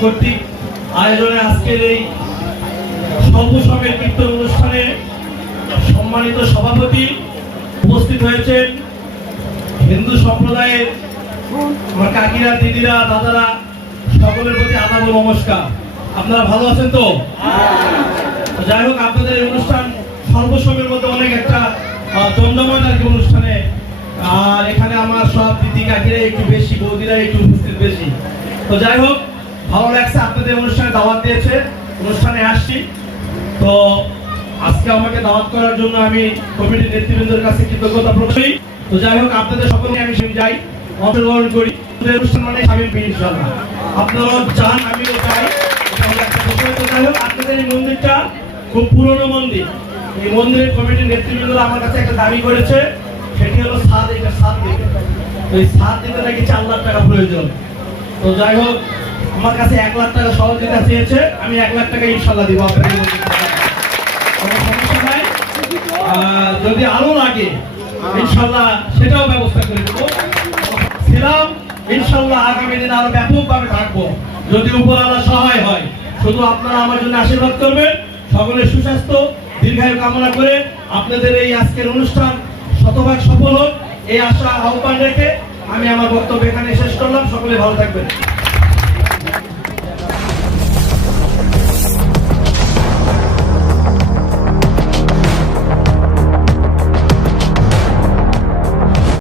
কর্তৃক আয়োজনে আজকের এই স্বল্প সময়ের কীর্তন অনুষ্ঠানে সম্মানিত সভাপতি উপস্থিত হয়েছেন হিন্দু সম্প্রদায়ের আমার কাকিরা, দিদিরা, দাদারা, সকলের প্রতি আদাব ও নমস্কার। আপনারা ভালো আছেন তো? যাই হোক, আপনাদের এই অনুষ্ঠান স্বল্প সময়ের মধ্যে অনেক একটা জমজমাট আর কি অনুষ্ঠানে। আর এখানে আমার সব দিদি কাকিরা একটু বেশি, বৌদিরা একটু উপস্থিত বেশি। তো যাই হোক, ভালো লাগছে, আপনাদের অনুষ্ঠানে দাওয়াত দিয়েছে, অনুষ্ঠানে আসছি। তো আজকে আমাকে দাওয়াত করার জন্য আমি কমিটির নেতৃবৃন্দের কাছে কৃতজ্ঞতা প্রকাশ করি। তো যাই হোক, আপনাদের সকলকে আমি যাই, অংশগ্রহণ করি অনুষ্ঠান মানে সামিল হই ইনশাআল্লাহ। আপনারাও চান, আমিও চাই। তো যাই হোক, আপনাদের এই মন্দিরটা খুব পুরনো মন্দির। এই মন্দিরের কমিটির নেতৃবৃন্দরা আমার কাছে একটা দাবি করেছে, সেটি হলো ছাদ। এটা ছাদ দিতে, ওই ছাদ দিতে নাকি 4 লাখ টাকা প্রয়োজন। তো যাই হোক, আমার কাছে 1 লাখ টাকা সহযোগিতা চেয়েছে, আমি 1 লাখ টাকা ইনশাআল্লাহ দিব আপনাদের। কোনো সমস্যা নাই, যদি আরো লাগে ইনশাআল্লাহ সেটাও ব্যবস্থা করে দেবো। ছিলাম ইনশাআল্লাহ, আগামী দিনে আরো ব্যাপকভাবে থাকবো যদি উপরওয়ালা সহায় হয়। শুধু আপনারা আমার জন্য আশীর্বাদ করবেন। সকলের সুস্বাস্থ্য দীর্ঘায়ু কামনা করে আপনাদের এই আজকের অনুষ্ঠান শতভাগ সফল হোক এই আশা আহ্বান রেখে আমি আমার বক্তব্য এখানে শেষ করলাম। সকলে ভালো থাকবেন।